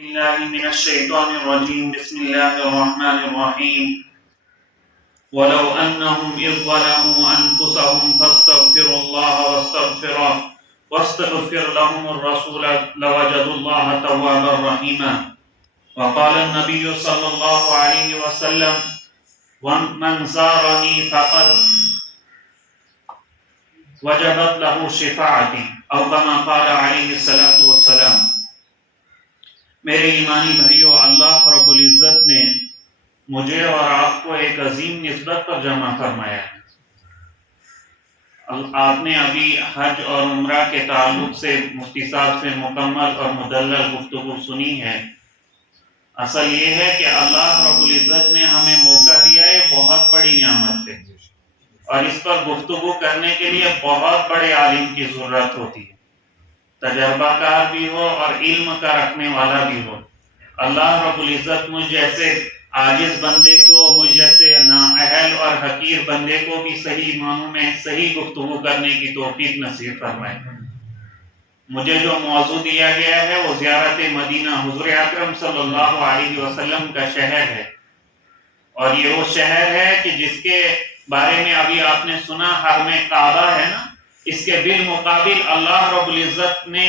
بالله من الشيطان الرجيم بسم الله الرحمن الرحيم ولو أنهم إذ ظلموا أنفسهم فاستغفروا الله واستغفر لهم الرسول لوجدوا الله توابا رحيما. وقال النبي صلى الله عليه وسلم ومن زارني فقد وجبت له شفاعتي أو كما قال عليه الصلاة والسلام. میرے ایمانی بھائیو، اللہ رب العزت نے مجھے اور آپ کو ایک عظیم نسبت پر جمع فرمایا ہے. آپ نے ابھی حج اور عمرہ کے تعلق سے مفتی صاحب سے مکمل اور مدلل گفتگو سنی ہے. اصل یہ ہے کہ اللہ رب العزت نے ہمیں موقع دیا ہے، بہت بڑی نعمت ہے، اور اس پر گفتگو کرنے کے لیے بہت بڑے عالم کی ضرورت ہوتی ہے، تجربہ کار بھی ہو اور علم کا رکھنے والا بھی ہو. اللہ رب العزت مجھ جیسے عاجز بندے کو، مجھ جیسے نااہل اور حقیر بندے کو بھی صحیح معنوں میں صحیح گفتگو کرنے کی توفیق نصیب فرمائے. مجھے جو موضوع دیا گیا ہے وہ زیارت مدینہ، حضور اکرم صلی اللہ علیہ وسلم کا شہر ہے، اور یہ وہ شہر ہے کہ جس کے بارے میں ابھی آپ نے سنا حرم کعبہ ہے نا، اس کے بالمقابل اللہ رب العزت نے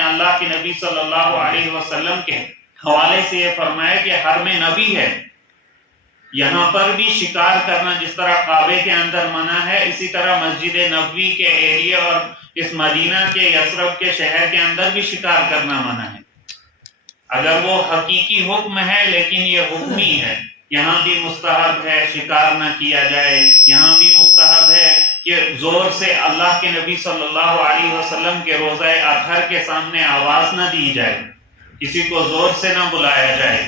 اللہ کے نبی صلی اللہ علیہ وسلم کے حوالے سے یہ فرمایا کہ حرم نبی ہے. یہاں پر بھی شکار کرنا جس طرح کعبے کے اندر منع ہے، اسی طرح مسجد نبوی کے ایریا اور اس مدینہ کے یثرب کے شہر کے اندر بھی شکار کرنا منع ہے. اگر وہ حقیقی حکم ہے لیکن یہ حکمی ہے. یہاں بھی مستحب ہے شکار نہ کیا جائے، یہاں بھی مستحب ہے کہ زور سے اللہ کے نبی صلی اللہ علیہ وسلم کے روضہ اطہر کے سامنے آواز نہ دی جائے، کسی کو زور سے نہ بلایا جائے،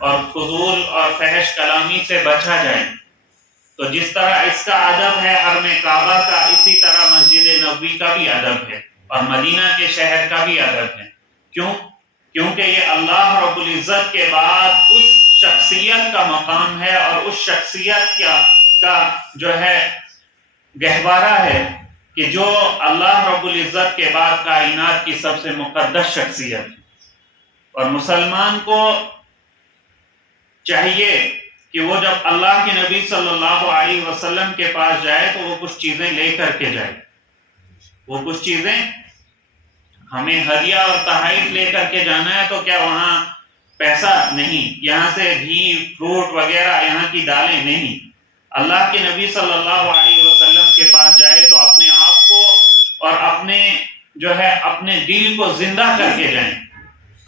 اور فضول اور فحش کلامی سے بچا جائے. تو جس طرح اس کا ادب ہے حرم کعبہ کا، اسی طرح مسجد نبوی کا بھی ادب ہے، اور مدینہ کے شہر کا بھی ادب ہے. کیونکہ یہ اللہ رب العزت کے بعد اس شخصیت کا مقام ہے، اور اس شخصیت کا جو ہے گہوارہ ہے کہ جو اللہ رب العزت کے بعد کائنات کی سب سے مقدس شخصیت ہے. اور مسلمان کو چاہیے کہ وہ جب اللہ کے نبی صلی اللہ علیہ وسلم کے پاس جائے تو وہ کچھ چیزیں لے کر کے جائے. وہ کچھ چیزیں، ہمیں ہدیہ اور تحائف لے کر کے جانا ہے تو کیا وہاں پیسہ نہیں، یہاں سے گھی فروٹ وغیرہ، یہاں کی دالیں نہیں. اللہ کے نبی صلی اللہ علیہ وسلم کے پاس جائے تو اپنے آپ کو اور اپنے دل کو زندہ کر کے جائیں،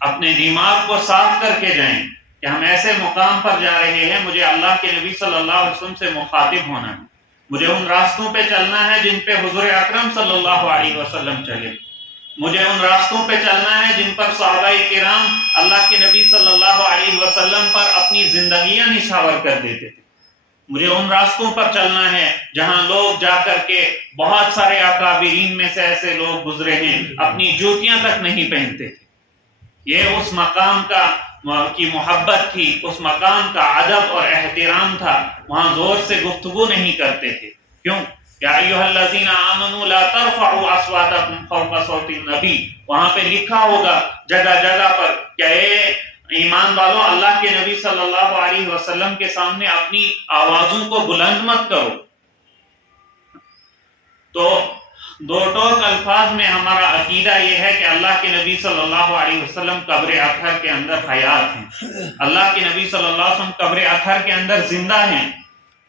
اپنے دماغ کو صاف کر کے جائیں کہ ہم ایسے مقام پر جا رہے ہیں، مجھے اللہ کے نبی صلی اللہ علیہ وسلم سے مخاطب ہونا ہے، مجھے ان راستوں پہ چلنا ہے جن پہ حضور اکرم صلی اللہ علیہ وسلم چلے، مجھے ان راستوں پہ چلنا ہے جن پر صحابہ کرام اللہ کے نبی صلی اللہ علیہ وسلم پر اپنی زندگیاں نشاور کر دیتے تھے. مجھے ان راستوں پر چلنا ہے جہاں لوگ جا کر کے، بہت سارے اکابرین میں سے ایسے لوگ گزرے ہیں اپنی جوتیاں تک نہیں پہنتے تھے. یہ اس مقام کی محبت تھی، اس مقام کا ادب اور احترام تھا. وہاں زور سے گفتگو نہیں کرتے تھے. کیوں؟ یا ایھا الذین آمنوا لا ترفعوا اصواتکم فوق صوت النبی. وہاں پہ لکھا ہوگا جگہ جگہ پر کہ اے ایمان والو، اللہ کے نبی صلی اللہ علیہ وسلم کے سامنے اپنی آوازوں کو بلند مت کرو. تو دو ٹوک الفاظ میں ہمارا عقیدہ یہ ہے کہ اللہ کے نبی صلی اللہ علیہ وسلم قبر اطہر کے اندر حیات ہیں، اللہ کے نبی صلی اللہ علیہ وسلم قبر اطہر کے اندر زندہ ہیں.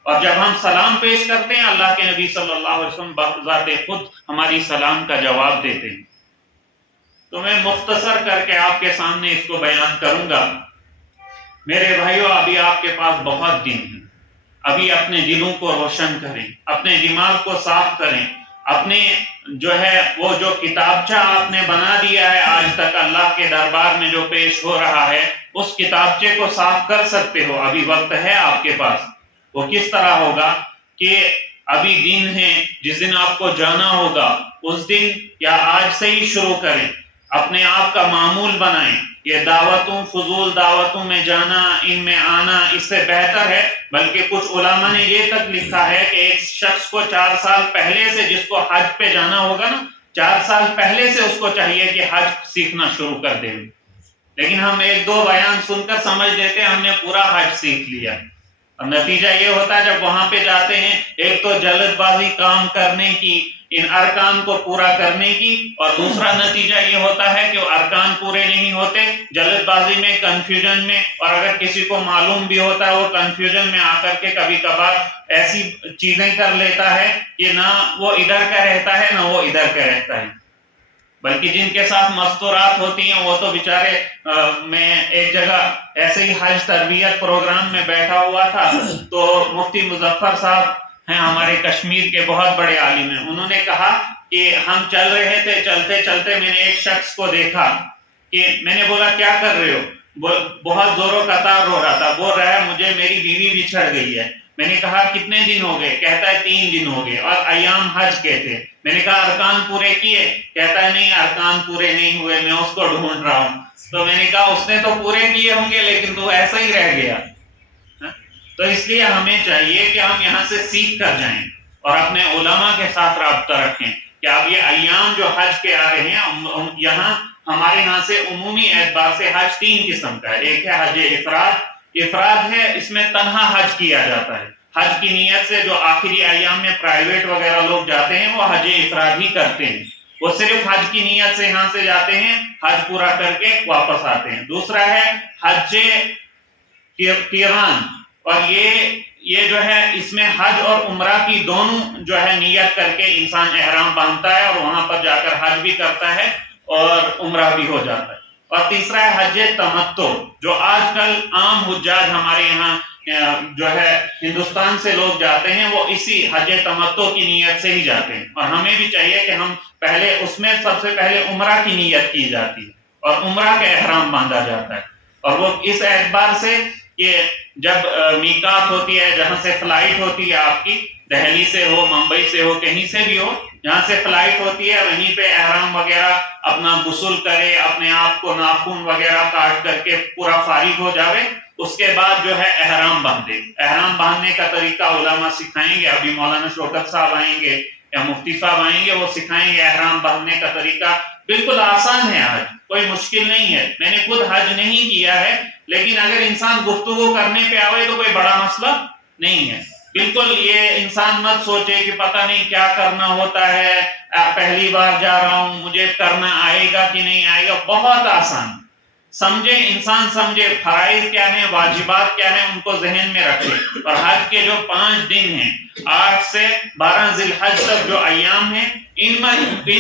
اور جب ہم سلام پیش کرتے ہیں، اللہ کے نبی صلی اللہ علیہ وسلم بذات خود ہماری سلام کا جواب دیتے ہیں. تو میں مختصر کر کے آپ کے سامنے اس کو بیان کروں گا. میرے بھائیو، ابھی آپ کے پاس بہت دن ہیں. ابھی اپنے دلوں کو روشن کریں، اپنے دماغ کو صاف کریں، اپنے وہ جو کتابچہ آپ نے بنا دیا ہے آج تک اللہ کے دربار میں جو پیش ہو رہا ہے، اس کتابچے کو صاف کر سکتے ہو. ابھی وقت ہے آپ کے پاس. وہ کس طرح ہوگا کہ ابھی دن ہے، جس دن آپ کو جانا ہوگا اس دن یا آج سے ہی شروع کریں، اپنے آپ کا معمول بنائیں. یہ فضول دعوتوں میں جانا، ان میں آنا اس سے بہتر ہے. بلکہ کچھ علماء نے یہ تک لکھا ہے کہ ایک شخص کو 4 سال پہلے سے، جس کو حج پہ جانا ہوگا نا، 4 سال پہلے سے اس کو چاہیے کہ حج سیکھنا شروع کر دے، لیکن ہم 1-2 بیان سن کر سمجھ لیتے ہیں ہم نے پورا حج سیکھ لیا، اور نتیجہ یہ ہوتا ہے جب وہاں پہ جاتے ہیں ایک تو جلد بازی کام کرنے کی، ان ارکان کو پورا کرنے کی، اور دوسرا نتیجہ یہ ہوتا ہے کہ وہ ارکان پورے نہیں ہوتے، جلد بازی میں، کنفیوژن میں، اور اگر کسی کو معلوم بھی ہوتا ہے وہ کنفیوژن میں آ کر کے کبھی کبھار ایسی چیزیں کر لیتا ہے کہ نہ وہ ادھر کا رہتا ہے نہ وہ ادھر کا رہتا ہے، بلکہ جن کے ساتھ مستورات ہوتی ہیں وہ تو بیچارے میں ایک جگہ ایسے ہی حج تربیت پروگرام میں بیٹھا ہوا تھا، تو مفتی مظفر صاحب ہیں ہمارے کشمیر کے بہت بڑے عالم ہیں، انہوں نے کہا کہ ہم چل رہے تھے، چلتے چلتے میں نے ایک شخص کو دیکھا کہ میں نے بولا کیا کر رہے ہو، بہت زوروں کا تار رو رہا تھا، بول رہا ہے مجھے میری بیوی بچھڑ گئی ہے، میں نے کہا کتنے دن ہو گئے، کہتا ہے 3 دن ہو گئے، اور ایام حج کے تھے، میں نے کہا ارکان پورے کیے، کہتا ہے نہیں ارکان پورے نہیں ہوئے، میں اس کو ڈھونڈ رہا ہوں، تو میں نے کہا اس نے تو پورے کیے ہوں گے لیکن تو ایسا ہی رہ گیا، تو اس لیے ہمیں چاہیے کہ ہم یہاں سے سیکھ کر جائیں اور اپنے علماء کے ساتھ رابطہ رکھیں کہ اب یہ ایام جو حج کے آ رہے ہیں، یہاں ہمارے یہاں سے عمومی اعتبار سے حج 3 قسم کا ہے، ایک ہے حج افراد ہے، اس میں تنہا حج کیا جاتا ہے، حج کی نیت سے جو آخری ایام میں پرائیویٹ وغیرہ لوگ جاتے ہیں وہ حج افراد ہی کرتے ہیں، وہ صرف حج کی نیت سے یہاں سے جاتے ہیں، حج پورا کر کے واپس آتے ہیں۔ دوسرا ہے حج قران، اور یہ جو ہے اس میں حج اور عمرہ کی دونوں جو ہے نیت کر کے انسان احرام باندھتا ہے اور وہاں پر جا کر حج بھی کرتا ہے اور عمرہ بھی ہو جاتا ہے۔ اور تیسرا ہے حج تمتع، جو آج کل عام حجاج ہمارے یہاں جو ہے ہندوستان سے لوگ جاتے ہیں وہ اسی حج تمتع کی نیت سے ہی جاتے ہیں، اور ہمیں بھی چاہیے کہ ہم پہلے اس میں سب سے پہلے عمرہ کی نیت کی جاتی ہے اور عمرہ کا احرام باندھا جاتا ہے، اور وہ اس اعتبار سے کہ جب میقات ہوتی ہے، جہاں سے فلائٹ ہوتی ہے آپ کی، دہلی سے ہو، ممبئی سے ہو، کہیں سے بھی ہو، جہاں سے فلائٹ ہوتی ہے وہیں پہ احرام وغیرہ اپنا غسل کرے، اپنے آپ کو ناخن وغیرہ کاٹ کر کے پورا فارغ ہو جاوے، اس کے بعد جو ہے احرام باندھے۔ احرام باندھنے کا طریقہ علماء سکھائیں گے، ابھی مولانا شوکت صاحب آئیں گے یا مفتی صاحب آئیں گے، وہ سکھائیں گے احرام باندھنے کا طریقہ، بالکل آسان ہے، حج کوئی مشکل نہیں ہے، میں نے خود حج نہیں کیا ہے، لیکن اگر انسان گفتگو کرنے پہ آئے تو کوئی بڑا مسئلہ نہیں ہے، بالکل یہ انسان مت سوچے کہ پتہ نہیں کیا کرنا ہوتا ہے، پہلی بار جا رہا ہوں مجھے کرنا آئے گا کہ نہیں آئے گا، بہت آسان، سمجھے انسان، سمجھے فرائض کیا ہیں، واجبات کیا ہیں، ان کو ذہن میں رکھے، اور حج کے جو 5 دن ہیں 8 سے 12 ذی الحج تک جو ایام ہیں، ان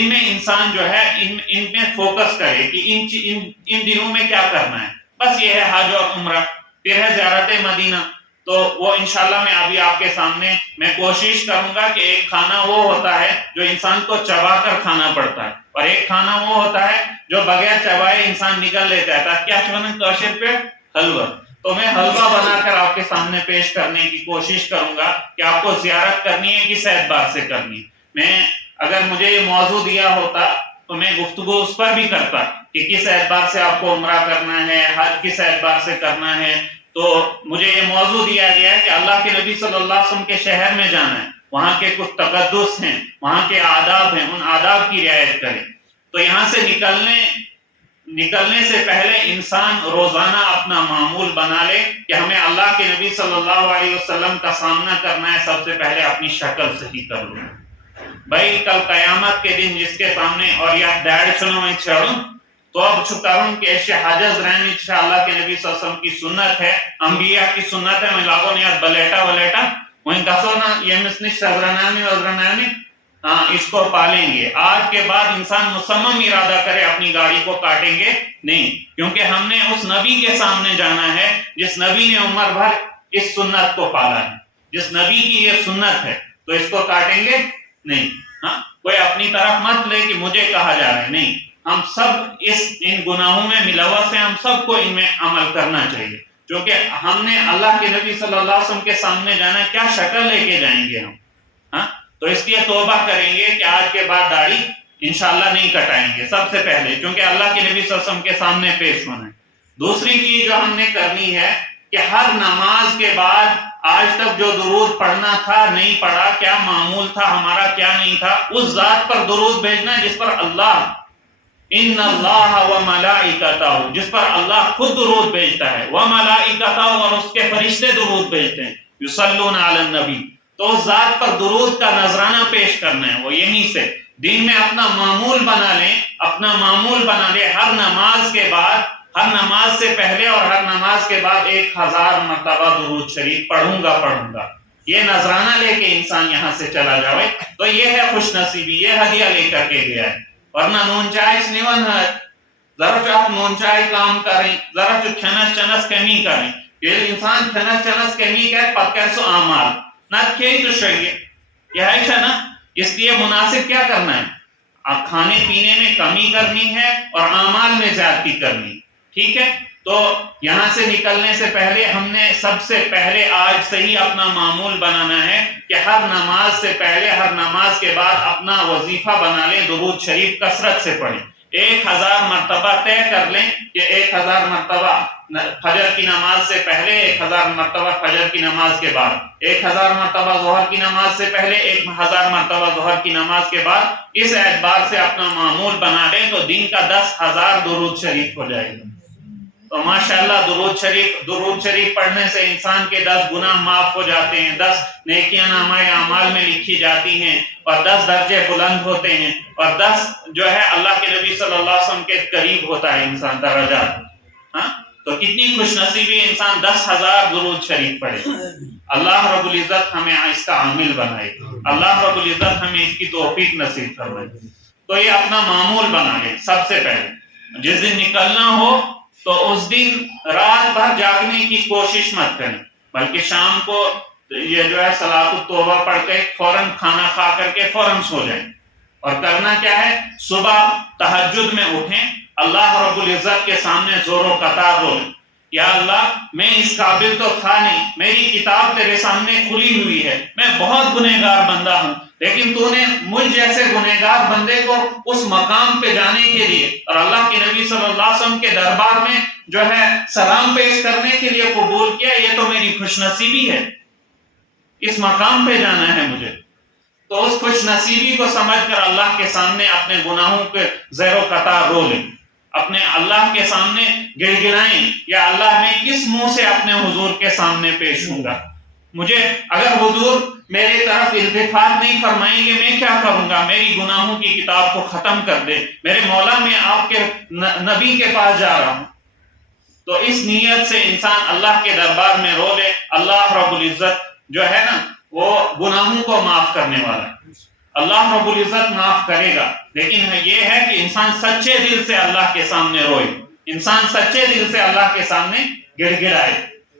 میں انسان جو ہے ان میں فوکس کرے کہ ان دنوں میں کیا کرنا ہے، بس یہ ہے حج اور عمرہ۔ پھر ہے زیارت مدینہ، تو وہ انشاءاللہ میں ابھی آپ کے سامنے میں کوشش کروں گا کہ ایک کھانا وہ ہوتا ہے جو انسان کو چبا کر کھانا پڑتا ہے، اور ایک کھانا وہ ہوتا ہے جو بغیر چبائے انسان نکل لیتا ہے، کیا کوشش پہ حلوہ، تو میں حلوہ بنا کر آپ کے سامنے پیش کرنے کی کوشش کروں گا کہ آپ کو زیارت کرنی ہے کس اعتبار سے کرنی ہے۔ میں اگر مجھے یہ موضوع دیا ہوتا تو میں گفتگو اس پر بھی کرتا کہ کس اعتبار سے آپ کو عمرہ کرنا ہے، حج کس اعتبار سے کرنا ہے، تو مجھے یہ موضوع دیا گیا ہے کہ اللہ کے نبی صلی اللہ علیہ وسلم کے شہر میں جانا ہے، وہاں کے کچھ تقدس ہیں، وہاں کے آداب ہیں، ان آداب کی رعایت کریں، تو یہاں سے نکلنے سے پہلے انسان روزانہ اپنا معمول بنا لے کہ ہمیں اللہ کے نبی صلی اللہ علیہ وسلم کا سامنا کرنا ہے، سب سے پہلے اپنی شکل صحیح کر لوں بھائی، کل قیامت کے دن جس کے سامنے اور یا ڈیڑھ چلو میں چھڑوں تو اب چھکاروں کہ ایسے حجز رہنے انشاءاللہ کے نبی صلی اللہ علیہ وسلم کی سنت ہے، انبیاء کی سنت ہے، میں لاگو نیت بلیٹا وہیں کسو نا یہ مسنی شذرنامی وزرنامی اس کو پالیں گے۔ آج کے بعد انسان مصمم ارادہ کرے اپنی گاڑی کو کاٹیں گے نہیں، کیونکہ ہم نے اس نبی کے سامنے جانا ہے جس نبی نے عمر بھر اس سنت کو پالا ہے، جس نبی کی یہ سنت ہے، تو اس کو کاٹیں گے نہیں۔ کوئی اپنی طرف مت لے کہ مجھے کہا جا رہا ہے، نہیں، ہم سب ان گناہوں میں ملوث ہیں، ہم سب کو ان میں عمل کرنا چاہیے، کیونکہ ہم نے اللہ کے نبی صلی اللہ علیہ وسلم کے سامنے جانا ہے، کیا شکل لے کے جائیں گے ہم، تو اس لیے توبہ کریں گے کہ آج کے بعد داڑھی انشاءاللہ نہیں کٹائیں گے سب سے پہلے، کیونکہ اللہ کے نبی صلی اللہ علیہ وسلم کے سامنے پیش ہونا ہے۔ دوسری چیز جو ہم نے کرنی ہے کہ ہر نماز کے بعد آج تک جو درود پڑھنا تھا نہیں پڑھا، کیا معمول تھا ہمارا کیا نہیں تھا، اس ذات پر درود بھیجنا ہے جس پر اللہ، ان اللہ و ملائکتہ، جس پر اللہ خود درود بھیجتا ہے، و ملائکتہ، اور اس کے فرشتے درود بھیجتے ہیں، یصلون علی النبی، تو اس ذات پر درود کا نذرانہ پیش کرنا ہے۔ وہ یہیں سے دین میں اپنا معمول بنا لیں، اپنا معمول بنا لیں، ہر نماز کے بعد، ہر نماز سے پہلے اور ہر نماز کے بعد 1000 مرتبہ درود شریف پڑھوں گا، یہ نذرانہ لے کے انسان یہاں سے چلا جائے تو یہ ہے خوش نصیبی، یہ ہدیہ لے کر کے گیا ہے۔ ورنہ نون چائس نیون ہے، ذرا چو آپ نون چائے کام کریں، ذرا چو کھنس چنس کمی کریں، یہ انسان کھنس چنس کمی کرے پت کر سو اعمال نہ کھیئی تو شریع، یہ ہے نا، اس لیے مناسب کیا کرنا ہے، کھانے پینے میں کمی کرنی ہے اور اعمال میں زیادتی کرنی، ٹھیک ہے۔ تو یہاں سے نکلنے سے پہلے ہم نے سب سے پہلے آج صحیح اپنا معمول بنانا ہے کہ ہر نماز سے پہلے، ہر نماز کے بعد اپنا وظیفہ بنا لیں، درود شریف کثرت سے پڑھیں، 1000 مرتبہ طے کر لیں کہ 1000 مرتبہ فجر کی نماز سے پہلے، 1000 مرتبہ فجر کی نماز کے بعد، 1000 مرتبہ ظہر کی نماز سے پہلے، 1000 مرتبہ ظہر کی نماز کے بعد، اس اعتبار سے اپنا معمول بنا لیں تو دن کا 10,000 درود شریف ہو جائے گا۔ تو ماشاءاللہ درود شریف پڑھنے سے انسان کے 10 گناہ معاف ہو جاتے ہیں، 10 نیکیاں نامہ اعمال میں لکھی جاتی ہیں، اور 10 درجے بلند ہوتے ہیں، اور 10 جو ہے اللہ کے نبی صلی اللہ علیہ وسلم کے قریب ہوتا ہے انسان درجات۔ ہاں تو کتنی خوش نصیبی انسان 10,000 درود شریف پڑھے۔ اللہ رب العزت ہمیں اس کا عامل بنائے، اللہ رب العزت ہمیں اس کی توفیق نصیب فرمائے۔ تو یہ اپنا معمول بنا لیں سب سے پہلے، جس دن نکلنا ہو تو اس دن رات بھر جاگنے کی کوشش مت کریں، بلکہ شام کو یہ جو ہے صلاۃ التوبہ پڑھ کے فوراً کھانا کھا کر کے فوراً سو جائیں، اور کرنا کیا ہے، صبح تہجد میں اٹھیں، اللہ رب العزت کے سامنے زور و قطار رولیں، یا اللہ میں اس قابل تو تھا نہیں، میری کتاب تیرے سامنے کھلی ہوئی ہے، میں بہت گنہگار بندہ ہوں، لیکن تو نے مجھ جیسے گنہگار بندے کو اس مقام پہ جانے کے لیے اور اللہ کے نبی صلی اللہ علیہ وسلم کے دربار میں جو ہے سلام پیش کرنے کے لیے قبول کیا، یہ تو میری خوش نصیبی ہے، اس مقام پہ جانا ہے مجھے۔ تو اس خوش نصیبی کو سمجھ کر اللہ کے سامنے اپنے گناہوں کے زیر و قطار رو لیں، اپنے اللہ کے سامنے گڑ گڑائیں، یا اللہ میں کس منہ سے اپنے حضور کے سامنے پیش ہوں گا، مجھے اگر حضور میری طرف التفات نہیں فرمائیں گے میں کیا کروں گا، میری گناہوں کی کتاب کو ختم کر دے میرے مولا، میں آپ کے نبی کے پاس جا رہا ہوں۔ تو اس نیت سے انسان اللہ کے دربار میں رو لے، اللہ رب العزت جو ہے نا وہ گناہوں کو معاف کرنے والا ہے، اللہ رب العزت معاف کرے گا، لیکن یہ ہے کہ انسان سچے دل سے اللہ کے سامنے روئے، انسان سچے دل سے اللہ کے سامنے گڑ گڑائے۔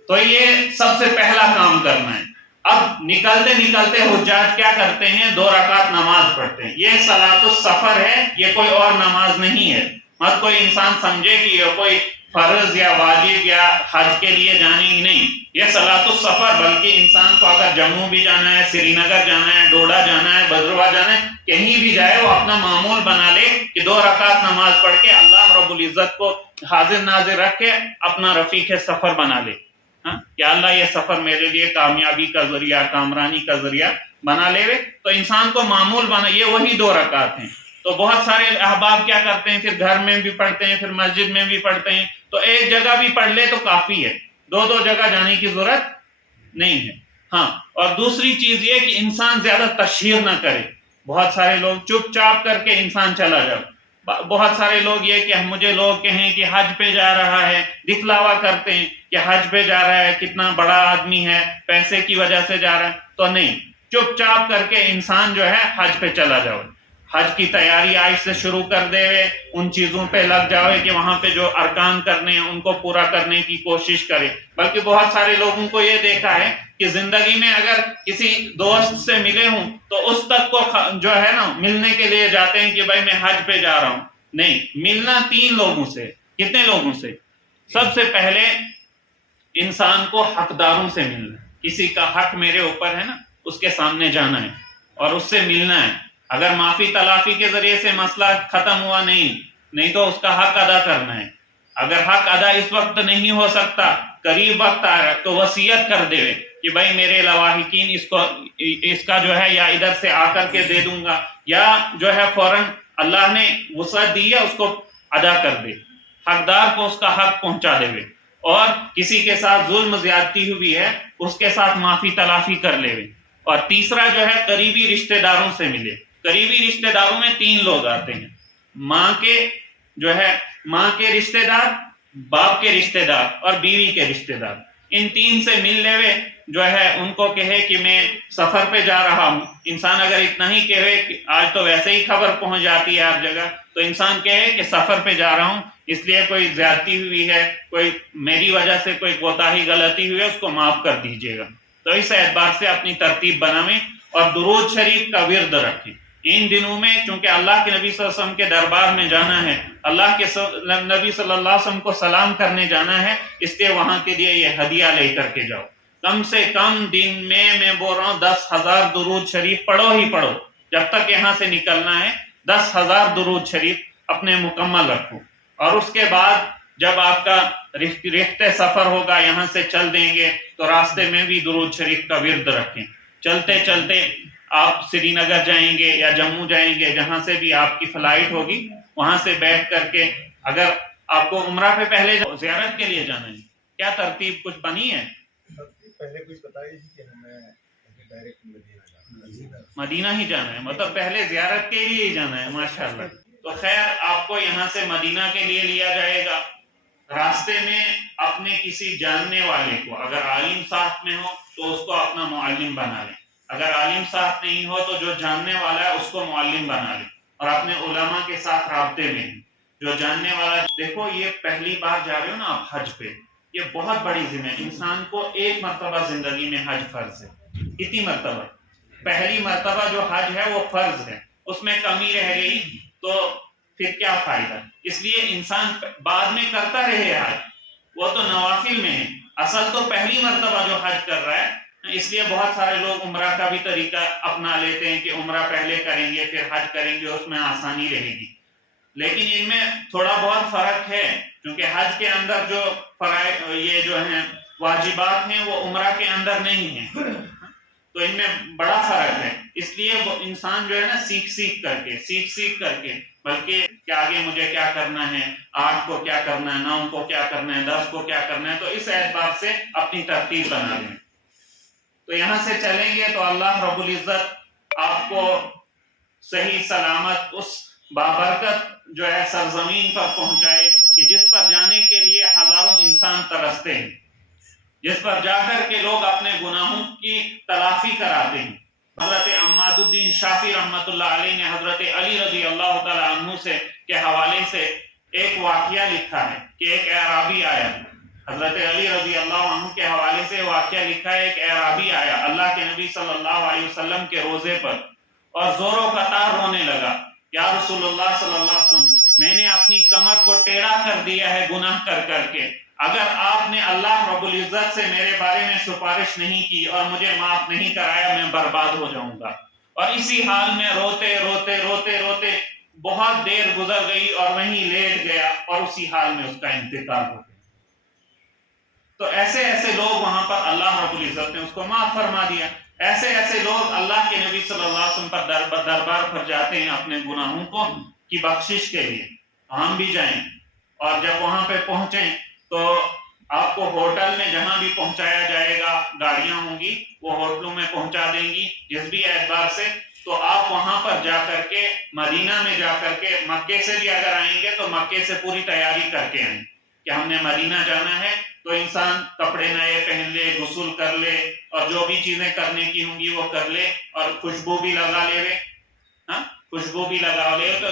تو یہ سب سے پہلا کام کرنا ہے۔ اب نکلتے نکلتے حجاج کیا کرتے ہیں، 2 رکعت نماز پڑھتے ہیں، یہ صلاۃ السفر ہے، یہ کوئی اور نماز نہیں ہے، مت کوئی انسان سمجھے کہ یہ کوئی فرض یا واجب یا حج کے لیے جانے کی نہیں، یہ صلاۃ السفر، بلکہ انسان کو اگر جموں بھی جانا ہے، سری نگر جانا ہے، ڈوڈا جانا ہے، بدرواہ جانا ہے، کہیں بھی جائے وہ اپنا معمول بنا لے کہ 2 رکعت نماز پڑھ کے اللہ رب العزت کو حاضر ناظر رکھ کے اپنا رفیق سفر بنا لے، یا اللہ یہ سفر میرے لیے کامیابی کا ذریعہ، کامرانی کا ذریعہ بنا لے، تو انسان کو معمول بنا، یہ وہی 2 رکعت ہیں۔ تو بہت سارے احباب کیا کرتے ہیں، پھر گھر میں بھی پڑھتے ہیں، پھر مسجد میں بھی پڑھتے ہیں، تو ایک جگہ بھی پڑھ لے تو کافی ہے، 2 جگہ جانے کی ضرورت نہیں ہے۔ ہاں، اور دوسری چیز یہ کہ انسان زیادہ تشہیر نہ کرے، بہت سارے لوگ چپ چاپ کر کے انسان چلا جائے، بہت سارے لوگ یہ کہ مجھے لوگ کہیں کہ حج پہ جا رہا ہے، دکھلاوا کرتے ہیں کہ حج پہ جا رہا ہے، کتنا بڑا آدمی ہے، پیسے کی وجہ سے جا رہا ہے، تو نہیں، چپ چاپ کر کے انسان جو ہے حج پہ چلا جاؤ، حج کی تیاری آج سے شروع کر دے، ان چیزوں پہ لگ جاؤ کہ وہاں پہ جو ارکان کرنے ہیں ان کو پورا کرنے کی کوشش کرے۔ بلکہ بہت سارے لوگوں کو یہ دیکھا ہے کہ زندگی میں اگر کسی دوست سے ملے ہوں تو اس تک کو جو ہے نا ملنے کے لیے جاتے ہیں کہ بھائی میں حج پہ جا رہا ہوں، نہیں، ملنا 3 لوگوں سے، کتنے لوگوں سے، سب سے پہلے انسان کو حقداروں سے ملنا، کسی کا حق میرے اوپر ہے نا اس کے سامنے جانا ہے اور اس سے ملنا ہے، اگر معافی تلافی کے ذریعے سے مسئلہ ختم ہوا نہیں تو اس کا حق ادا کرنا ہے، اگر حق ادا اس وقت نہیں ہو سکتا، قریب وقت آ رہا ہے، تو وصیت کر دے کہ بھائی میرے لواحقین اس کا جو ہے یا ادھر سے آ کر کے دے دوں گا، یا جو ہے فوراً اللہ نے وسعت دی ہے اس کو ادا کر دے، حقدار کو اس کا حق پہنچا دے، اور کسی کے ساتھ ظلم زیادتی ہوئی ہے اس کے ساتھ معافی تلافی کر لے۔ اور تیسرا جو ہے قریبی رشتہ داروں سے ملے۔ قریبی رشتہ داروں میں 3 لوگ آتے ہیں، ماں کے رشتہ دار، باپ کے رشتہ دار اور بیوی کے رشتہ دار۔ ان 3 سے مل لے جو ہے ان کو کہے کہ میں سفر پہ جا رہا ہوں۔ انسان اگر اتنا ہی کہے کہ آج تو ویسے ہی خبر پہنچ جاتی ہے ہر جگہ، تو انسان کہے کہ سفر پہ جا رہا ہوں، اس لیے کوئی زیادتی ہوئی ہے، کوئی میری وجہ سے کوئی کوتاہی غلطی ہوئی ہے، اس کو معاف کر دیجیے گا۔ تو اس اعتبار سے اپنی ترتیب بنائیں اور درود شریف کا ورد رکھیں۔ ان دنوں میں چونکہ اللہ کے نبی صلی اللہ علیہ وسلم کے دربار میں جانا ہے، اللہ کے نبی صلی اللہ علیہ وسلم کو سلام کرنے جانا ہے، اس لیے وہاں کے لیے یہ ہدیہ لے کر کے جاؤ۔ کم سے کم دن میں بول رہا ہوں 10,000 درود شریف پڑھو ہی پڑھو، جب تک یہاں سے نکلنا ہے 10,000 درود شریف اپنے مکمل رکھو۔ اور اس کے بعد جب آپ کا رخت سفر ہوگا، یہاں سے چل دیں گے تو راستے میں بھی درود شریف کا ورد رکھیں۔ چلتے چلتے آپ سری نگر جائیں گے یا جموں جائیں گے، جہاں سے بھی آپ کی فلائٹ ہوگی، وہاں سے بیٹھ کر کے اگر آپ کو عمرہ پہ پہلے زیارت کے لیے جانا ہے، کیا ترتیب کچھ بنی ہے؟ پہلے کچھ بتائیے کہ ہمیں ڈائریکٹ مدینہ ہی جانا ہے، مطلب پہلے زیارت کے لیے ہی جانا ہے۔ ماشاءاللہ۔ تو خیر آپ کو یہاں سے مدینہ کے لیے لیا جائے گا، راستے میں اپنے کسی جاننے والے کو، اگر عالم ساتھ میں ہو تو اس کو اپنا معلم بنا لیں، اگر عالم ساتھ نہیں ہو تو جو جاننے والا ہے اس کو معلم بنا لیں، اور اپنے علماء کے ساتھ رابطے میں جو جاننے والا۔ دیکھو یہ پہلی بار جا رہے ہو نا آپ حج پہ، یہ بہت بڑی ذمہ ہے، انسان کو ایک مرتبہ زندگی میں حج فرض ہے۔ کتنی مرتبہ؟ پہلی مرتبہ جو حج ہے وہ فرض ہے، اس میں کمی رہ گئی تو پھر کیا فائدہ؟ اس لیے انسان بعد میں کرتا رہے حج، وہ تو نوافل میں ہے، اصل تو پہلی مرتبہ جو حج کر رہا ہے۔ اس لیے بہت سارے لوگ عمرہ کا بھی طریقہ اپنا لیتے ہیں کہ عمرہ پہلے کریں گے پھر حج کریں گے، اس میں آسانی رہے گی، لیکن ان میں تھوڑا بہت فرق ہے، کیونکہ حج کے اندر جو فرائض یہ جو ہیں واجبات ہیں وہ عمرہ کے اندر نہیں ہیں، تو ان میں بڑا فرق ہے۔ اس لیے وہ انسان جو ہے نا سیکھ کر کے بلکہ کہ آگے مجھے کیا کرنا ہے، 8 کو کیا کرنا ہے، 9 کو کیا کرنا ہے، 10 کو کیا کرنا ہے، تو اس اعتبار سے اپنی ترتیب بنا لیں۔ تو یہاں سے چلیں گے تو اللہ رب العزت آپ کو صحیح سلامت اس بابرکت جو ہے سرزمین پر پہنچائے کہ جس پر جانے کے لیے ہزاروں انسان ترستے ہیں، جس پر جا کر کے لوگ اپنے گناہوں کی تلافی کراتے ہیں۔ حضرت عماد الدین شافی رحمۃ اللہ علیہ نے حضرت علی رضی اللہ تعالی عنہ سے کے حوالے سے ایک واقعہ لکھا ہے کہ ایک اعرابی آیا، حضرت علی رضی اللہ عنہ کے حوالے سے واقعہ لکھا ہے، ایک اعرابی آیا اللہ کے نبی صلی اللہ علیہ وسلم کے روزے پر اور زور و قطار رونے لگا، یا رسول اللہ صلی اللہ علیہ وسلم میں نے اپنی کمر کو ٹیڑھا کر دیا ہے گناہ کر کر کے، اگر آپ نے اللہ رب العزت سے میرے بارے میں سفارش نہیں کی اور مجھے معاف نہیں کرایا میں برباد ہو جاؤں گا۔ اور اسی حال میں روتے روتے روتے روتے بہت دیر گزر گئی اور وہیں لیٹ گیا اور اسی حال میں اس کا انتقال ہو گیا۔ تو ایسے ایسے لوگ وہاں پر اللہ رب العزت نے اس کو معاف فرما دیا۔ ایسے ایسے لوگ اللہ کے نبی صلی اللہ علیہ وسلم پر دربار پر جاتے ہیں اپنے گناہوں کو کی بخشش کے لیے، ہم بھی جائیں، اور جب وہاں پہ پہنچیں تو آپ کو ہوٹل میں جہاں بھی پہنچایا جائے گا، گاڑیاں ہوں گی وہ ہوٹلوں میں پہنچا دیں گی جس بھی اعتبار سے، تو آپ وہاں پر جا کر کے مدینہ میں جا کر کے، مکے سے بھی اگر آئیں گے تو مکے سے پوری تیاری کر کے آئیں کہ ہم نے مدینہ جانا ہے، تو انسان کپڑے نئے پہن لے، غسل کر لے، اور جو بھی چیزیں کرنے کی ہوں گی وہ کر لے، اور خوشبو بھی لگا لے، خوشبو بھی لگا لے، تو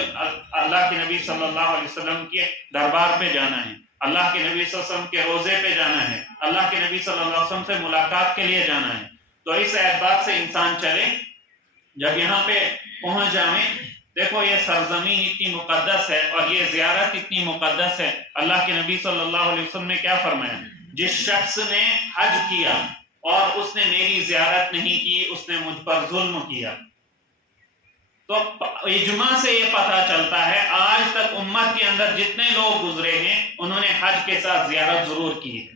اللہ کے نبی صلی اللہ علیہ وسلم کے دربار پہ جانا ہے، اللہ کے نبی صلی اللہ علیہ وسلم کے روزے پہ جانا ہے، اللہ کے نبی صلی اللہ علیہ وسلم سے ملاقات کے لیے جانا ہے۔ تو اس اعتبار سے انسان چلے، جب یہاں پہ پہنچ جائیں، دیکھو یہ سرزمین اتنی مقدس ہے اور یہ زیارت اتنی مقدس ہے، اللہ کے نبی صلی اللہ علیہ وسلم نے کیا فرمایا؟ جس شخص نے حج کیا اور اس نے میری زیارت نہیں کی اس نے مجھ پر ظلم کیا۔ تو اجماع سے یہ پتہ چلتا ہے آج تک امت کے اندر جتنے لوگ گزرے ہیں انہوں نے حج کے ساتھ زیارت ضرور کی ہے.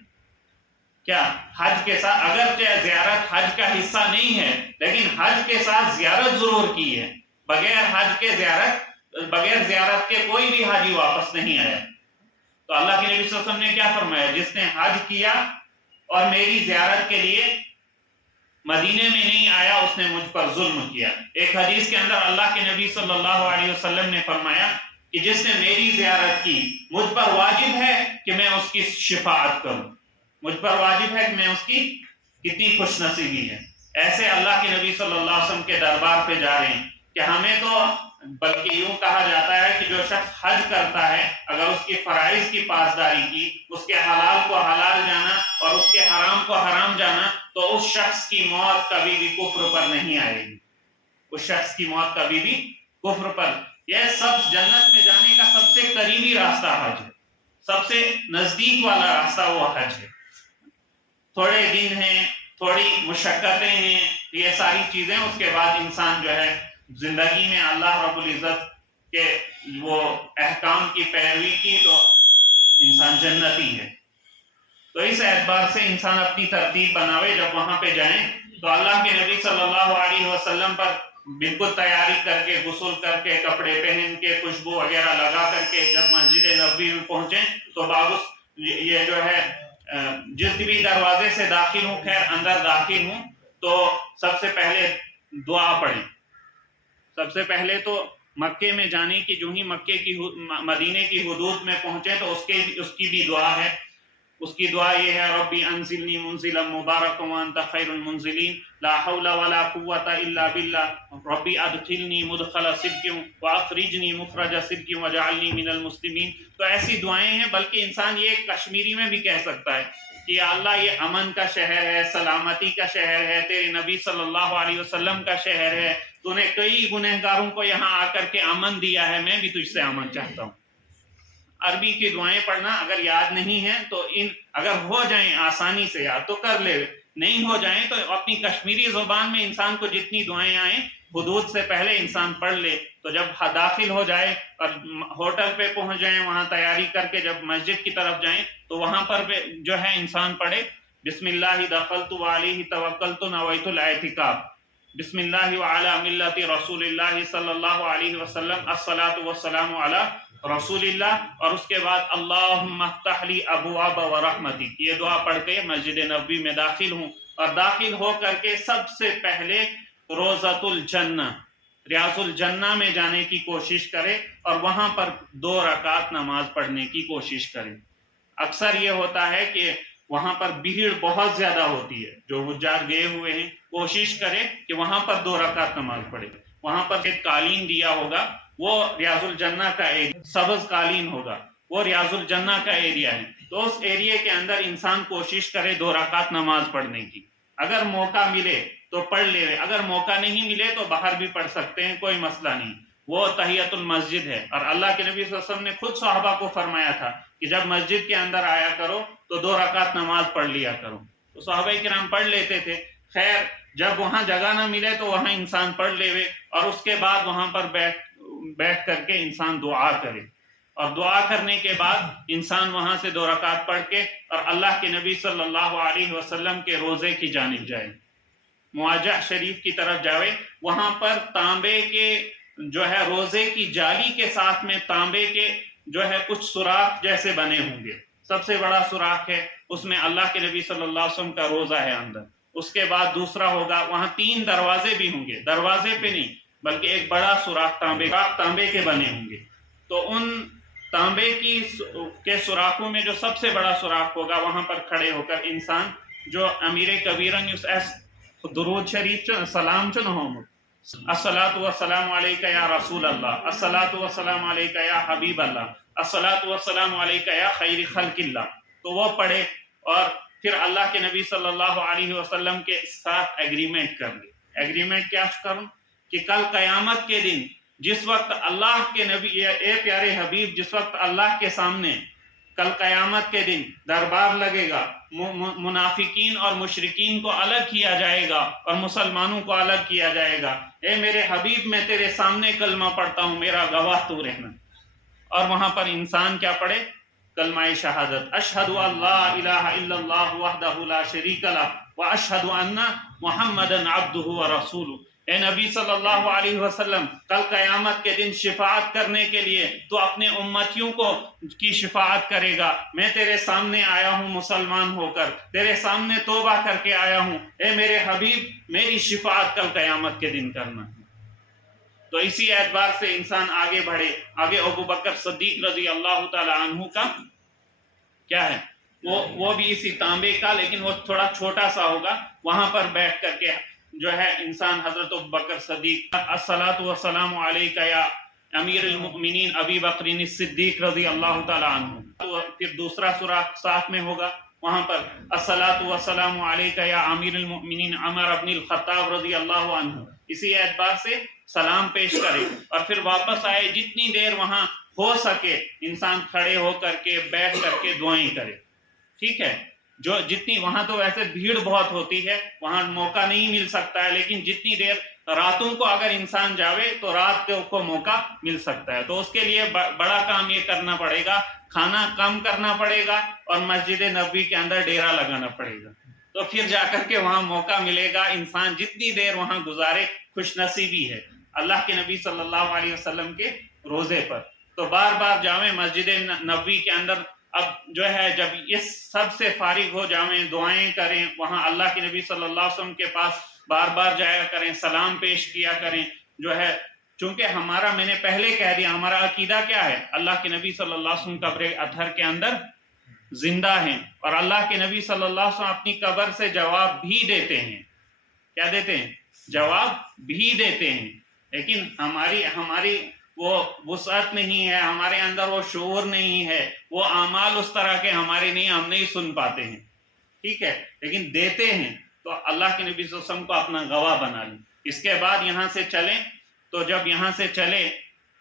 کیا حج کے ساتھ، اگرچہ زیارت حج کا حصہ نہیں ہے لیکن حج کے ساتھ زیارت ضرور کی ہے. بغیر زیارت کے کوئی بھی حاجی واپس نہیں آیا. تو اللہ کے نبی صلی اللہ علیہ وسلم نے کیا فرمایا؟ جس نے حج کیا اور میری زیارت کے لیے مدینے میں نہیں آیا اس نے مجھ پر ظلم کیا. ایک حدیث کے اندر اللہ کے نبی صلی اللہ علیہ وسلم نے فرمایا کہ جس نے میری زیارت کی مجھ پر واجب ہے کہ میں اس کی شفاعت کروں. مجھ پر واجب ہے کہ میں اس کی کتنی خوش نصیبی ہے. ایسے اللہ کے نبی صلی اللہ علیہ وسلم کے دربار پہ جا رہے ہیں کہ ہمیں تو بلکہ یوں کہا جاتا ہے کہ جو شخص حج کرتا ہے اگر اس کی فرائض کی پاسداری کی، اس کے حلال کو حلال جانا اور اس کے حرام کو حرام جانا، تو اس شخص کی موت کبھی بھی کفر پر نہیں آئے گی. اس شخص کی موت کبھی بھی کفر پر. یہ سب جنت میں جانے کا سب سے قریبی راستہ حج ہے، سب سے نزدیک والا راستہ وہ حج ہے. تھوڑے دن ہیں، تھوڑی مشقتیں ہیں، یہ ساری چیزیں، اس کے بعد انسان جو ہے زندگی میں اللہ رب العزت کے وہ احکام کی پیروی کی تو انسان جنتی ہے. تو اس اعتبار سے انسان اپنی ترتیب بناوے. جب وہاں پہ جائیں تو اللہ کے نبی صلی اللہ علیہ وسلم پر بالکل تیاری کر کے، غسل کر کے، کپڑے پہن کے، خوشبو وغیرہ لگا کر کے جب مسجد نبوی میں پہنچیں تو باغس یہ جو ہے جس بھی دروازے سے داخل ہوں، خیر اندر داخل ہوں تو سب سے پہلے دعا پڑھیں. سب سے پہلے تو مکے میں جانے کی، جو ہی مکے کی مدینے کی حدود میں پہنچے تو اس کی بھی دعا ہے. اس کی دعا یہ ہے ربی انزلنی منزلا مبارکا وانت خیر المنزلین لا حول ولا قوت الا باللہ ربی ادخلنی مدخل صدق واخرجنی مخرج صدق واجعلنی من المسلمین. تو ایسی دعائیں ہیں، بلکہ انسان یہ کشمیری میں بھی کہہ سکتا ہے کہ یا اللہ یہ امن کا شہر ہے، سلامتی کا شہر ہے، تیرے نبی صلی اللہ علیہ وسلم کا شہر ہے، تو نے کئی گنہگاروں کو یہاں آ کر کے امن دیا ہے، میں بھی تجھ سے امن چاہتا ہوں. عربی کی دعائیں پڑھنا اگر یاد نہیں ہے تو اگر ہو جائیں آسانی سے یاد تو کر لے، نہیں ہو جائیں تو اپنی کشمیری زبان میں انسان کو جتنی دعائیں آئیں حدود سے پہلے انسان پڑھ لے. تو جب داخل ہو جائے اور ہوٹل پہ پہنچ جائیں، وہاں تیاری کر کے جب مسجد کی طرف جائیں تو وہاں پر جو ہے انسان پڑھے بسم اللہ دخلت وعلیہ توکلت نویت الاعتکاف، بسم اللہ وعلی ملت رسول اللہ صلی اللہ علیہ وسلم، الصلاۃ والسلام علی رسول اللہ، اور اس کے بعد اللہم افتح لی ابواب ورحمتک. یہ دعا پڑھ کے مسجد نبوی میں داخل ہوں اور داخل ہو کر کے سب سے پہلے روضۃ الجنہ، ریاض الجنہ میں جانے کی کوشش کرے اور وہاں پر 2 رکعت نماز پڑھنے کی کوشش کرے. اکثر یہ ہوتا ہے کہ وہاں پر بھیڑ بہت زیادہ ہوتی ہے، جو حجاج گئے ہوئے ہیں کوشش کرے کہ وہاں پر 2 رکعت نماز پڑھے. وہاں پر ایک قالین دیا ہوگا، وہ ریاض الجنہ کا ایریا، سبز قالین ہوگا، وہ ریاض الجنہ کا ایریا ہے. تو اس ایریے کے اندر انسان کوشش کرے 2 رکعت نماز پڑھنے کی. اگر موقع ملے تو پڑھ لے، اگر موقع نہیں ملے تو باہر بھی پڑھ سکتے ہیں، کوئی مسئلہ نہیں. وہ تحیۃ المسجد ہے. اور اللہ کے نبی صلی اللہ علیہ وسلم نے خود صحابہ کو فرمایا تھا کہ جب مسجد کے اندر آیا کرو تو 2 رکعت نماز پڑھ لیا کرو. تو صحابہ کرام پڑھ لیتے تھے. خیر جب وہاں جگہ نہ ملے تو وہاں انسان پڑھ لے اور اس کے بعد وہاں پر بیٹھ کر کے انسان دعا کرے. اور دعا کرنے کے بعد انسان وہاں سے 2 رکعت پڑھ کے اور اللہ کے نبی صلی اللہ علیہ وسلم کے روزے کی جانب جائے، مواجہ شریف کی طرف جاوے. وہاں پر تانبے کے جو ہے روزے کی جالی کے ساتھ میں تانبے کے جو ہے کچھ سوراخ جیسے بنے ہوں گے. سب سے بڑا سوراخ ہے، اس میں اللہ کے نبی صلی اللہ علیہ وسلم کا روزہ ہے اندر. اس کے بعد دوسرا ہوگا، وہاں 3 دروازے بھی ہوں گے، دروازے پہ نہیں بلکہ ایک بڑا سوراخ تانبے کے بنے ہوں گے. تو ان تانبے کے سوراخوں میں جو سب سے بڑا سوراخ ہوگا وہاں پر کھڑے ہو کر انسان جو امیر کبیرن درود شریف سلام چن ہوں، الصلاۃ والسلام علیک یا رسول اللہ، الصلاۃ والسلام علیک یا حبیب اللہ، الصلاۃ والسلام علیک یا خیر خلق اللہ. تو وہ پڑھے اور پھر اللہ کے نبی صلی اللہ علیہ وسلم کے ساتھ ایگریمنٹ کر لے. ایگریمنٹ کیا کروں کہ کل قیامت کے دن جس وقت اللہ کے نبی، اے پیارے حبیب، جس وقت اللہ کے سامنے کل قیامت کے دن دربار لگے گا، منافقین اور مشرکین کو الگ کیا جائے گا اور مسلمانوں کو الگ کیا جائے گا. اے میرے حبیب میں تیرے سامنے کلمہ پڑھتا ہوں، میرا گواہ تو رہنا. اور وہاں پر انسان کیا پڑھے؟ کلمہ شہادت، اشہد ان لا الہ الا اللہ وحدہ لا شریک لہ واشہد ان محمدا عبدہ ورسولہ. اے نبی صلی اللہ علیہ وسلم، کل قیامت کے دن شفاعت کرنے کے لیے تو اپنے امتیوں کو کی شفاعت کرے گا. میں تیرے سامنے آیا ہوں مسلمان ہو کر، تیرے سامنے توبہ کر کے آیا ہوں. اے میرے حبیب، میری شفاعت کل قیامت کے دن کرنا. تو اسی اعتبار سے انسان آگے بڑھے. آگے ابو بکر صدیق رضی اللہ تعالی عنہ کا کیا ہے، وہ بھی اسی تانبے کا، لیکن وہ تھوڑا چھوٹا سا ہوگا. وہاں پر بیٹھ کر کے جو ہے انسان حضرت ابو بکر صدیق، الصلاۃ والسلام علیک یا امیر المؤمنین ابی بکر الصدیق رضی اللہ تعالی عنہ. پھر دوسرا سورہ ساتھ میں ہوگا، وہاں پر الصلاۃ والسلام علیک یا امیر المؤمنین عمر بن الخطاب رضی اللہ عنہ. اسی اعتبار سے سلام پیش کرے اور پھر واپس آئے. جتنی دیر وہاں ہو سکے انسان کھڑے ہو کر کے بیٹھ کر کے دعائیں کرے. ٹھیک ہے، جو جتنی وہاں تو ویسے بھیڑ بہت ہوتی ہے، وہاں موقع نہیں مل سکتا ہے، لیکن جتنی دیر راتوں کو اگر انسان جاوے تو رات کو موقع مل سکتا ہے. تو اس کے لیے بڑا کام یہ کرنا پڑے گا، کھانا کم کرنا پڑے گا اور مسجد نبوی کے اندر ڈیرا لگانا پڑے گا. تو پھر جا کر کے وہاں موقع ملے گا. انسان جتنی دیر وہاں گزارے خوش نصیبی ہے اللہ کے نبی صلی اللہ علیہ وسلم کے روزے پر. تو بار بار جاویں مسجد نبوی کے اندر. اب جو ہے جب یہ سب سے فارغ ہو جاویں، دعائیں کریں، وہاں اللہ کے نبی صلی اللہ علیہ وسلم کے پاس بار بار جایا کریں، سلام پیش کیا کریں. جو ہے چونکہ ہمارا، میں نے پہلے کہہ دیا، ہمارا عقیدہ کیا ہے، اللہ کے نبی صلی اللہ علیہ وسلم قبر اطہر کے اندر زندہ ہیں اور اللہ کے نبی صلی اللہ علیہ وسلم اپنی قبر سے جواب بھی دیتے ہیں. کیا دیتے ہیں؟ جواب بھی دیتے ہیں. لیکن ہماری وہ وسعت نہیں ہے، ہمارے اندر وہ شعور نہیں ہے، وہ اعمال اس طرح کے ہمارے نہیں، ہم نہیں سن پاتے ہیں. ٹھیک ہے، لیکن دیتے ہیں. تو اللہ کے نبی صلی اللہ علیہ وسلم کو اپنا گواہ بنا لیں. اس کے بعد یہاں سے چلیں. تو جب یہاں سے چلے،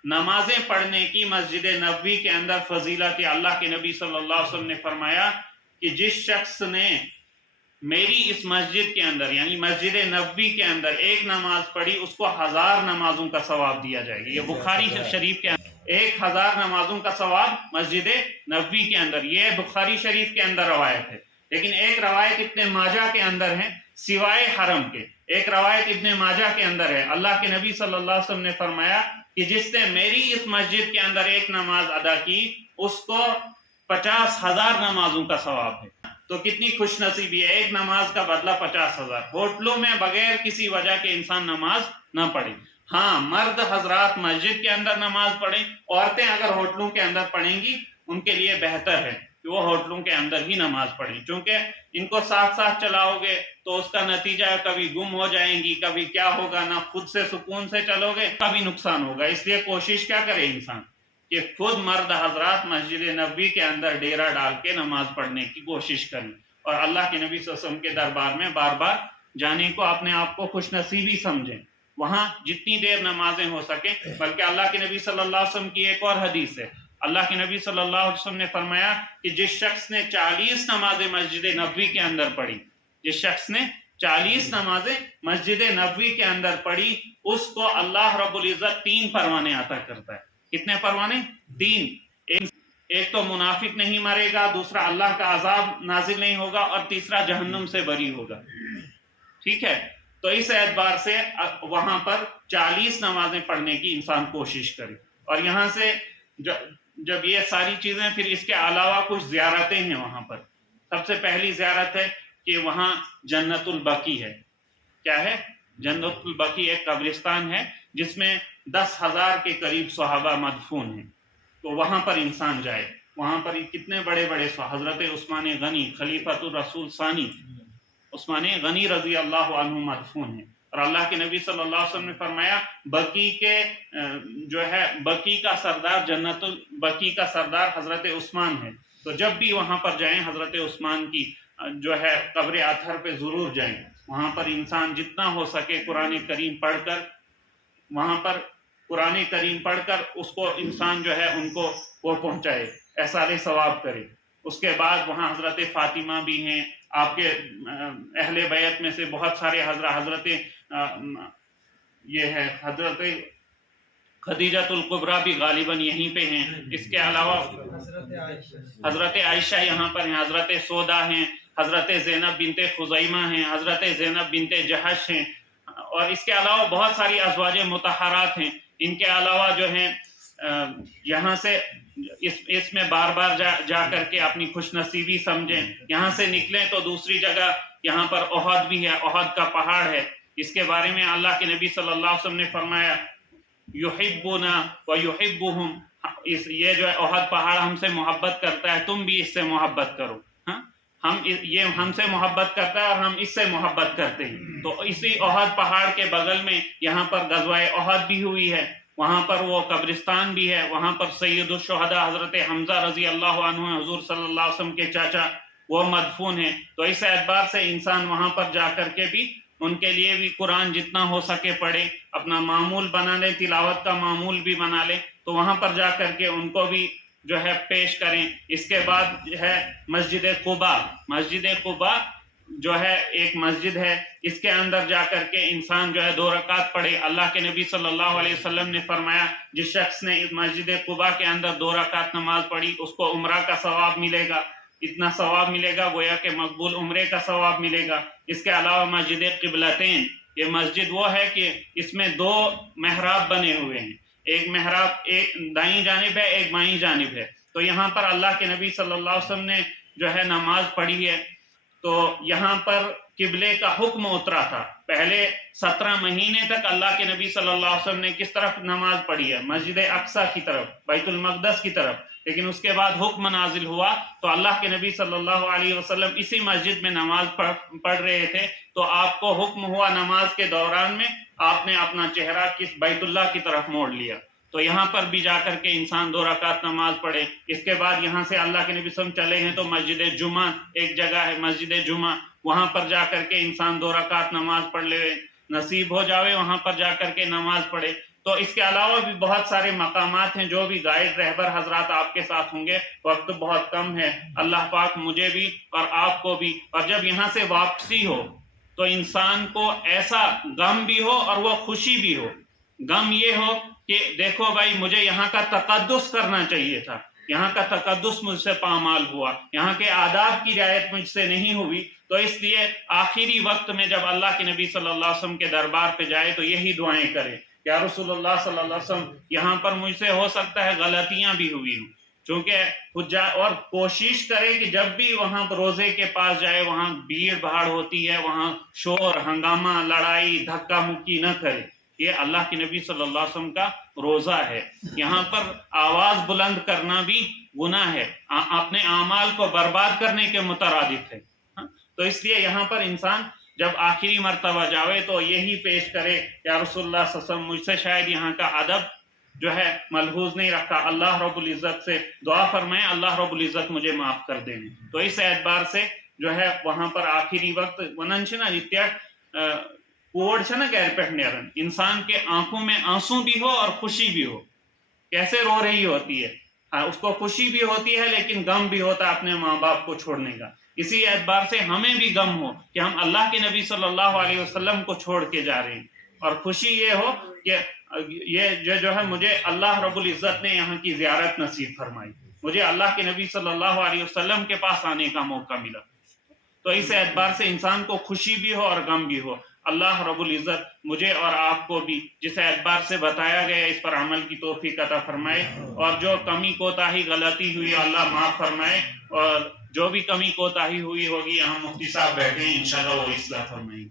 نمازیں پڑھنے کی مسجد نبوی کے اندر فضیلت. اللہ کے نبی صلی اللہ علیہ وسلم نے فرمایا کہ جس شخص نے میری اس مسجد کے اندر یعنی مسجد نبوی کے اندر ایک نماز پڑھی، اس کو 1000 نمازوں کا ثواب دیا جائے گا. یہ بخاری شریف کے اندر 1000 نمازوں کا ثواب مسجد نبوی کے اندر. یہ بخاری شریف کے اندر روایت ہے. لیکن ایک روایت ابن ماجہ کے اندر ہے سوائے حرم کے. ایک روایت ابن ماجہ کے اندر ہے. اللہ کے نبی صلی اللہ علیہ وسلم نے فرمایا کہ جس نے میری اس مسجد کے اندر ایک نماز ادا کی، اس کو 50,000 نمازوں کا ثواب ہے. تو کتنی خوش نصیبی ہے، ایک نماز کا بدلہ 50,000. ہوٹلوں میں بغیر کسی وجہ کے انسان نماز نہ پڑھے. ہاں، مرد حضرات مسجد کے اندر نماز پڑھیں. عورتیں اگر ہوٹلوں کے اندر پڑھیں گی ان کے لیے بہتر ہے کہ وہ ہوٹلوں کے اندر ہی نماز پڑھیں، کیونکہ ان کو ساتھ ساتھ چلاؤ گے تو اس کا نتیجہ کبھی گم ہو جائیں گی، کبھی کیا ہوگا، نہ خود سے سکون سے چلو گے، کبھی نقصان ہوگا. اس لیے کوشش کیا کرے انسان کہ خود مرد حضرات مسجد نبوی کے اندر ڈیرا ڈال کے نماز پڑھنے کی کوشش کریں اور اللہ کے نبی صلی اللہ علیہ وسلم کے دربار میں بار بار جانے کو اپنے آپ کو خوش نصیبی سمجھیں. وہاں جتنی دیر نمازیں ہو سکیں. بلکہ اللہ کے نبی صلی اللہ علیہ وسلم کی ایک اور حدیث ہے. اللہ کے نبی صلی اللہ علیہ وسلم نے فرمایا کہ جس شخص نے 40 نمازیں مسجد نبوی کے اندر پڑھی، جس شخص نے 40 نمازیں مسجد نبوی کے اندر پڑھی، اس کو اللہ رب العزت 3 پروانے عطا کرتا ہے. کتنے پروانے؟ 3. ایک تو منافق نہیں مرے گا، دوسرا اللہ کا عذاب نازل نہیں ہوگا، اور تیسرا جہنم سے بری ہوگا. ٹھیک ہے، تو اس اعتبار سے وہاں پر 40 نمازیں پڑھنے کی انسان کوشش کرے. اور یہاں سے جب یہ ساری چیزیں، پھر اس کے علاوہ کچھ زیارتیں ہیں وہاں پر. سب سے پہلی زیارت ہے کہ وہاں جنت البقیع ہے. کیا ہے؟ جنت البقیع ایک قبرستان ہے جس میں 10,000 کے قریب صحابہ مدفون ہیں. تو وہاں پر انسان جائے. وہاں پر کتنے بڑے بڑے حضرت عثمان غنی خلیفۃ الرسول ثانی عثمان غنی رضی اللہ عنہ مدفون ہیں. اور اللہ کے نبی صلی اللہ علیہ وسلم نے فرمایا بقیع کے جو ہے بقیع کا سردار، جنت البقیع کا سردار حضرت عثمان ہے. تو جب بھی وہاں پر جائیں حضرت عثمان کی جو ہے قبر اطہر پہ ضرور جائیں. وہاں پر انسان جتنا ہو سکے قرآن کریم پڑھ کر، وہاں پر قرآن کریم پڑھ کر اس کو انسان جو ہے ان کو وہ پہنچائے. احصال ثواب کرے۔ اس کے بعد وہاں حضرت فاطمہ بھی ہیں، آپ کے اہل بیت میں سے بہت سارے حضرت یہ ہے حضرت خدیجۃ الکبریٰ بھی غالباً یہیں پہ ہیں۔ اس کے علاوہ حضرت عائشہ یہاں پر ہیں، حضرت سودا ہیں، حضرت زینب بنت خزیمہ ہیں، حضرت زینب بنت جہش ہیں، اور اس کے علاوہ بہت ساری ازواج مطہرات ہیں۔ ان کے علاوہ جو ہیں یہاں سے اس میں بار بار جا کر کے اپنی خوش نصیبی سمجھیں۔ یہاں سے نکلیں تو دوسری جگہ یہاں پر احد بھی ہے، احد کا پہاڑ ہے، اس کے بارے میں اللہ کے نبی صلی اللہ علیہ وسلم نے فرمایا یحبنا ویحبہم، یہ جو ہے احد پہاڑ ہم سے محبت کرتا ہے، تم بھی اس سے محبت کرو۔ یہ ہم سے محبت کرتا ہے اور ہم اس سے محبت کرتے ہیں۔ تو اسی احد پہاڑ کے بغل میں یہاں پر غزوہ احد بھی ہوئی ہے، وہاں پر وہ قبرستان بھی ہے، وہاں پر سید الشہداء حضرت حمزہ رضی اللہ عنہ حضور صلی اللہ علیہ وسلم کے چاچا، وہ مدفون ہیں۔ تو اس اعتبار سے انسان وہاں پر جا کر کے بھی ان کے لیے بھی قرآن جتنا ہو سکے پڑھے، اپنا معمول بنا لیں، تلاوت کا معمول بھی بنا لیں، تو وہاں پر جا کر کے ان کو بھی جو ہے پیش کریں۔ اس کے بعد جو ہے مسجد قباء جو ہے ایک مسجد ہے، اس کے اندر جا کر کے انسان جو ہے 2 رکعت پڑھے۔ اللہ کے نبی صلی اللہ علیہ وسلم نے فرمایا جس شخص نے اس مسجد قباء کے اندر 2 رکعت نماز پڑھی اس کو عمرہ کا ثواب ملے گا، اتنا ثواب ملے گا گویا کہ مقبول عمرے کا ثواب ملے گا۔ اس کے علاوہ مسجد قبلتین، یہ مسجد وہ ہے کہ اس میں 2 محراب بنے ہوئے ہیں، ایک محراب ایک دائیں جانب ہے، ایک بائیں جانب ہے۔ تو یہاں پر اللہ کے نبی صلی اللہ علیہ وسلم نے جو ہے نماز پڑھی ہے، تو یہاں پر قبلے کا حکم اترا تھا۔ پہلے 17 مہینے تک اللہ کے نبی صلی اللہ علیہ وسلم نے کس طرف نماز پڑھی ہے؟ مسجد اقصی کی طرف، بیت المقدس کی طرف۔ لیکن اس کے بعد حکم نازل ہوا تو اللہ کے نبی صلی اللہ علیہ وسلم اسی مسجد میں نماز پڑھ رہے تھے، تو آپ کو حکم ہوا نماز کے دوران میں آپ نے اپنا چہرہ کس بیت اللہ کی طرف موڑ لیا۔ تو یہاں پر بھی جا کر کے انسان 2 رکعت نماز پڑھے۔ اس کے بعد یہاں سے اللہ کے نبی صلی اللہ علیہ وسلم چلے ہیں تو مسجد جمعہ ایک جگہ ہے، مسجد جمعہ، وہاں پر جا کر کے انسان 2 رکعت نماز پڑھ لے، نصیب ہو جاوے وہاں پر جا کر کے نماز پڑھے۔ تو اس کے علاوہ بھی بہت سارے مقامات ہیں جو بھی گائیڈ رہبر حضرات آپ کے ساتھ ہوں گے۔ وقت بہت کم ہے، اللہ پاک مجھے بھی اور آپ کو بھی، اور جب یہاں سے واپسی ہو تو انسان کو ایسا غم بھی ہو اور وہ خوشی بھی ہو۔ غم یہ ہو کہ دیکھو بھائی مجھے یہاں کا تقدس کرنا چاہیے تھا، یہاں کا تقدس مجھ سے پامال ہوا، یہاں کے آداب کی رعایت مجھ سے نہیں ہوئی۔ تو اس لیے آخری وقت میں جب اللہ کے نبی صلی اللہ علیہ وسلم کے دربار پہ جائے تو یہی دعائیں کرے، یا رسول اللہ صلی اللہ علیہ وسلم یہاں پر مجھ سے ہو سکتا ہے غلطیاں بھی ہوئی ہوں، چونکہ اور کوشش کرے کہ جب بھی وہاں روزے کے پاس جائے وہاں بھیڑ بھاڑ ہوتی ہے، وہاں شور ہنگامہ لڑائی دھکا مکی نہ کرے۔ یہ اللہ کے نبی صلی اللہ علیہ وسلم کا روزہ ہے، یہاں پر آواز بلند کرنا بھی گناہ ہے، اپنے اعمال کو برباد کرنے کے مترادف ہے۔ تو اس لیے یہاں پر انسان جب آخری مرتبہ جاوے تو یہی پیش کرے، یا رسول اللہ صلی اللہ علیہ وسلم مجھ سے شاید یہاں کا ادب جو ہے ملحوظ نہیں رکھا، اللہ رب العزت سے دعا فرمائے اللہ رب العزت مجھے معاف کر دیں۔ تو اس اعتبار سے جو ہے وہاں پر آخری وقت ونن چھنا جتیا کوڑ چھنا گیر پیٹ نیرن، انسان کے آنکھوں میں آنسو بھی ہو اور خوشی بھی ہو، کیسے رو رہی ہوتی ہے، اس کو خوشی بھی ہوتی ہے لیکن غم بھی ہوتا ہے اپنے ماں باپ کو چھوڑنے کا۔ اسی اعتبار سے ہمیں بھی غم ہو کہ ہم اللہ کے نبی صلی اللہ علیہ وسلم کو چھوڑ کے جا رہے ہیں، اور خوشی یہ ہو کہ یہ جو ہے مجھے اللہ رب العزت نے یہاں کی زیارت نصیب فرمائی، مجھے اللہ کے نبی صلی اللہ علیہ وسلم کے پاس آنے کا موقع ملا۔ تو اس اعتبار سے انسان کو خوشی بھی ہو اور غم بھی ہو۔ اللہ رب العزت مجھے اور آپ کو بھی جس اعتبار سے بتایا گیا اس پر عمل کی توفیق عطا فرمائے، اور جو کمی کوتاہی غلطی ہوئی اللہ معاف فرمائے، اور جو بھی کمی کوتاہی ہوئی ہوگی یہاں مفتی صاحب بیٹھے ہیں انشاءاللہ وہ اصلاح فرمائیں۔